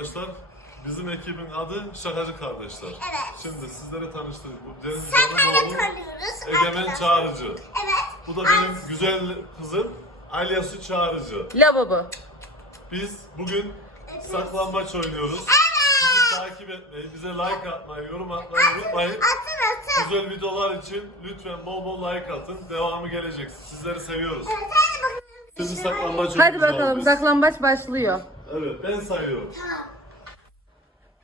arkadaşlar. Bizim ekibin adı Şakacı Kardeşler. Evet. Şimdi sizlere tanıştırıyorum. Bu Deniz tanıyoruz. Egemen Çağrıcı. Evet. Bu da benim As güzel kızım Alyasu Çağrıcı. Lavabo. Biz bugün evet. saklambaç oynuyoruz. Evet. Bizi takip etmeyi, bize like atmayı, yorum atmayı atın, unutmayın. Atın atın. Güzel videolar için lütfen bol bol like atın. Devamı gelecek. Sizleri seviyoruz. Evet, hadi bakalım. Şimdi saklambaç Hadi bakalım, biz. bakalım. Biz. saklambaç başlıyor. Evet, ben sayıyorum. Tamam.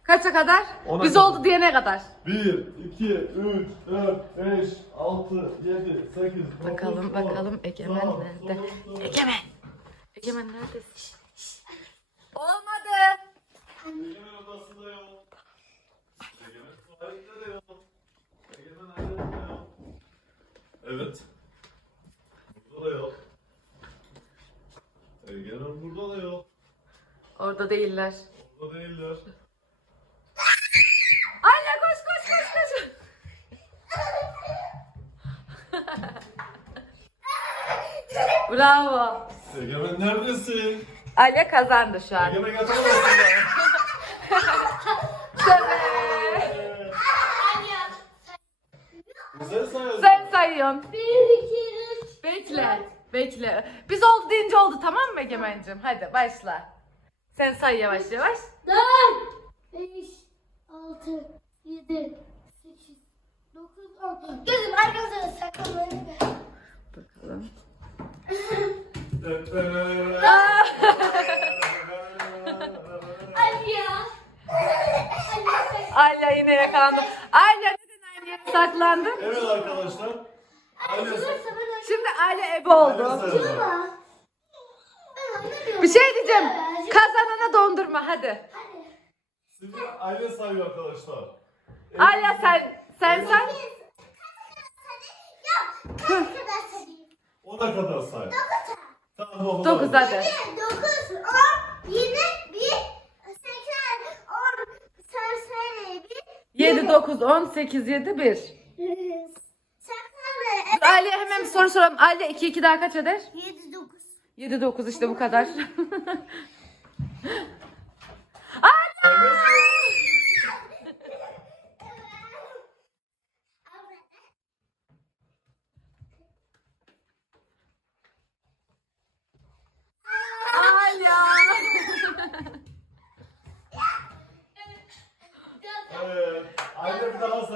Kaça kadar? Ona Biz kadar. oldu ne kadar. 1, 2, 3, 4, 5, 6, 7, 8, 9, Bakalım, 10, bakalım Egemen sağ, nerede? Sağ, sağ. Egemen! Egemen nerede? Olmadı! Egemen odasında yok. Egemen odasında da, yok. Egemen odasında da yok. Evet. Burada da yok. Egemen burada da yok. Orada değiller. Orada değiller. Bravo. Egemen neredesin? Ali kazandı şu an. Egemen kazanamazsın ya. Sen sayıyorsun. Bir, iki, üç. Bekle. Bir, bekle, bekle. Biz oldu deyince oldu tamam mı Egemen'cim? Hadi başla. Sen say yavaş yavaş. Dört, beş, altı, yedi, sekiz, dokuz, on. Gözüm arkasına sakın. Haydi. Bakalım. Alya. <recuperates. gülüyor> Alya yine yakalandı. Alya neden Alya'ya saklandı? Evet arkadaşlar. Alya. Şimdi Alya ebe oldu. Ayla Bir şey diyeceğim. Kazanana dondurma hadi. Şimdi Alya sayıyor arkadaşlar. Alya sen sen say. Kaç kadar say? O kadar say. 9 zaten. 9, 10, 7, 1, 8, 10, 8, 1. 7, 9, 9, 10, 8, 7, 1. evet. Ali hemen soru soralım. Ali 2, 2 daha kaç eder? 7, 9. 7, 9 işte bu kadar.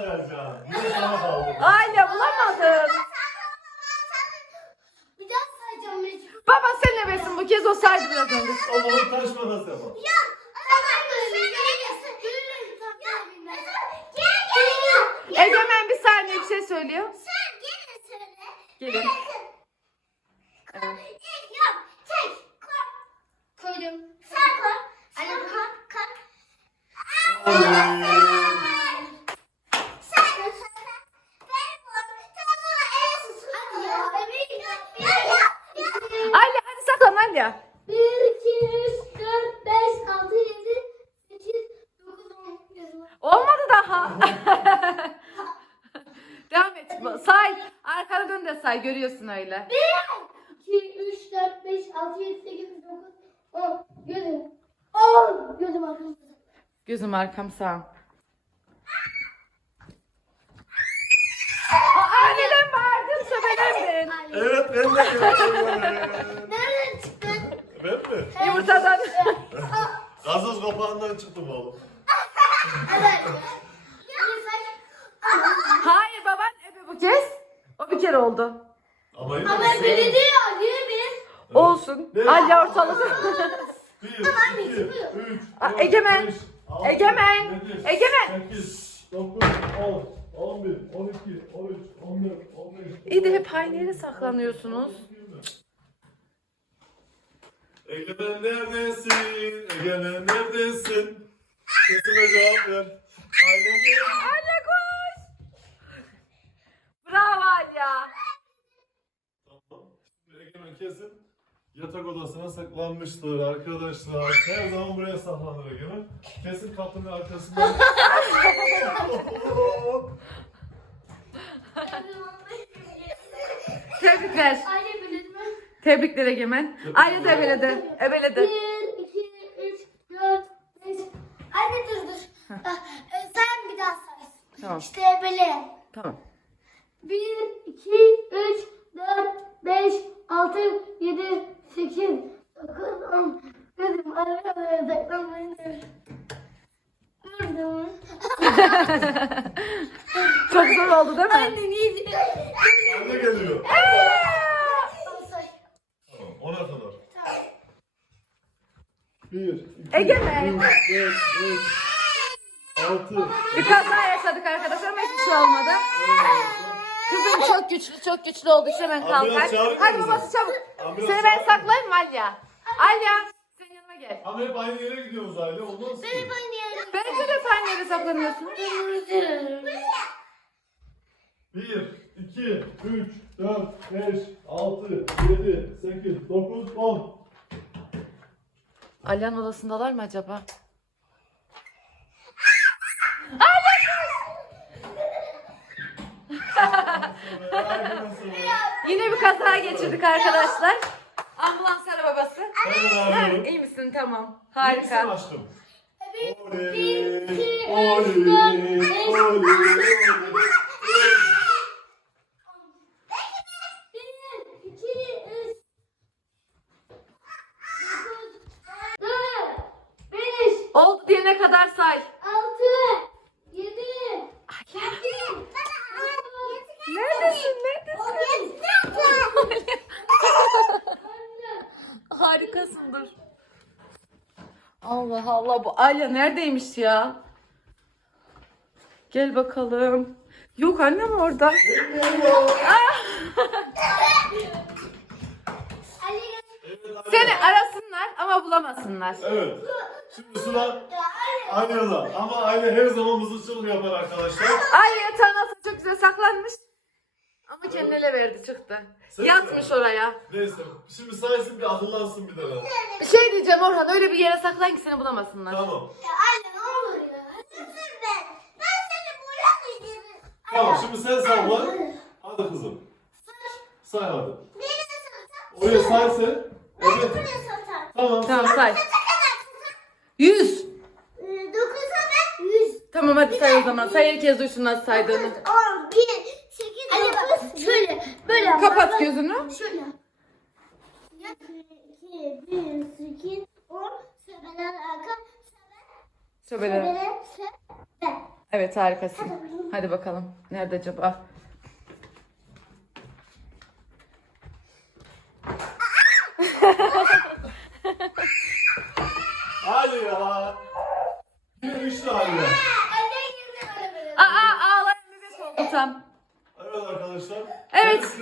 sayacağım. Niye Anne bulamadım. Daha sağladım, daha sağladım. Baba sen ne besin bu kez o sayıcı bir adamız. Allah'ın karışma nasıl yapar? Ya. Gel gel gel. Gel gel Egemen bir saniye bir şey söylüyor. Sen gelin söyle. Gelin. Hadi. 1, 2, 3, 4, 5, 6, 7, 8, 9, 10. Olmadı pey. daha. Devam et. Say. Arkana dön de say. Görüyorsun öyle. 1, 2, 3, 4, 5, 6, 7, 8, 9, 10. Gözüm. 10. Gözüm arkamda. Gözüm arkam sağ. Annem vardı, sen ben de. Evet, ben de. Ben mi? Yumurtadan. Gazoz kapağından çıktım oğlum. Hayır baban öpe bu kez. O bir kere oldu. Ama yine Ama misin? bir ya. Yine Evet. Olsun. Ne? Al yavrusalı. bir, Amun, iki, shecito, üç, A no, Egemen. 6, egemen. Egemen. Egemen. Sekiz, 11, 12, 13, 14, 15, İyi de hep aynı yere saklanıyorsunuz. Egemen ne neredesin? Egemen ne neredesin? Sesime cevap ver. Alya koş. Alya koş. Bravo Alya. Tamam. Egemen kesin yatak odasına saklanmıştır arkadaşlar. Her zaman buraya saklanır Egemen. Kesin kapının arkasında. Çok güzel. oh! Tebrikler Egemen. Ayrı da evvel de. Evvel de. 1, 2, 3, 4, 5. dur dur. Sen bir daha say. Tamam. İşte evvel Tamam. 1, 2, 3, 4, 5, 6, 7, 8, 9, 10. Kızım Çok zor oldu değil mi? Anne niye? Anne geliyor. Evet. Ege mi? 3, 4, 5, 6 Bir kaza yaşadık arkadaşlar ama hiçbir hiç şey olmadı. Kızım çok güçlü, çok güçlü oldu. İşte hemen Amiraz, kalkar. Hadi babası çabuk. Ambulans Seni ben saklayayım mı Alya? Alya. Alya. Senin yanıma gel. Ama hep aynı yere gidiyoruz Alya. Olmaz nasıl? Benim aynı yere ben gidiyorum. Bence de aynı ben yere saklanıyorsun. Ben ben ben yorum. Yorum. Bir, iki, üç, dört, beş, altı, yedi, sekiz, dokuz, on. Alihan odasındalar mı acaba? <Ayla kız>. Yine bir kaza geçirdik arkadaşlar. Ambulans arabası. İyi misin? Tamam. Harika. Nasıl başladın? Oley, oley, oley. Neredesin? Neredesin? Ben, anne. anne. Harikasındır. Allah Allah bu Alya neredeymiş ya? Gel bakalım. Yok annem orada. anne. Seni arasınlar ama bulamasınlar. Evet. Şimdi sıra Alya'da. Ama Alya her zaman mızıl yapar arkadaşlar. Alya çok güzel saklanmış. Adamı kendine evet. verdi çıktı. Ses Yatmış ya. oraya. Neyse. Şimdi saysın bir hatırlansın bir daha. Bir şey diyeceğim Orhan öyle bir yere saklan ki seni bulamasınlar. Tamam. Ya anne ne olur ya. Sıksın ben. Ben seni bulamayacağım. Tamam Ay, şimdi ay, sen saklan. Hadi kızım. Sır. say hadi. Nereye saklan? Oraya say sen. Ben evet. buraya saklan. Tamam. Tamam say. Yüz. Dokuz e, ben yüz. Tamam hadi bir say o zaman. Say herkes duysun nasıl saydığını. Dokuz, on, bir, Çekil. Hadi bas. Şöyle. Böyle. Kapat bak, gözünü. Şöyle. 1, 2, 1, 8, Şöpene, Şöpene. Şöpene. Evet harikasın. Hadi bakalım. Nerede acaba? Hadi ya. Yürüyüşlü hali. Aa, aa, ağlar elinde de Evet arkadaşlar. Evet.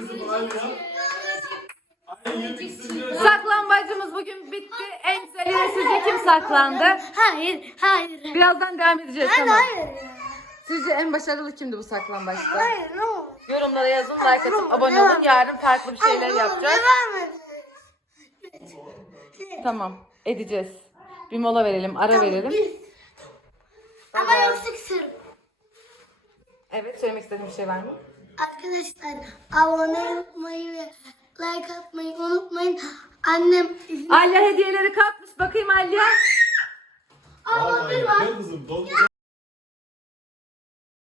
evet. Saklambacımız bugün bitti. En güzel sizce hayır, kim hayır, saklandı? Hayır, hayır. Birazdan devam edeceğiz hayır, hayır. tamam. Hayır, hayır. Sizce en başarılı kimdi bu saklambaçta? Hayır, no. Yorumlara yazın, like hayır, atın, abone hayır, olun. devam. olun. Yarın farklı bir şeyler hayır, yapacağız. Hayır, hayır. tamam, edeceğiz. Bir mola verelim, ara tamam, verelim. Bir... Ama yoksa Evet, söylemek, evet, söylemek istediğim bir şey var mı? Arkadaşlar abone olmayı ve like atmayı unutmayın. Annem Alya hediyeleri kapmış Bakayım Alya. Allah'ım dur.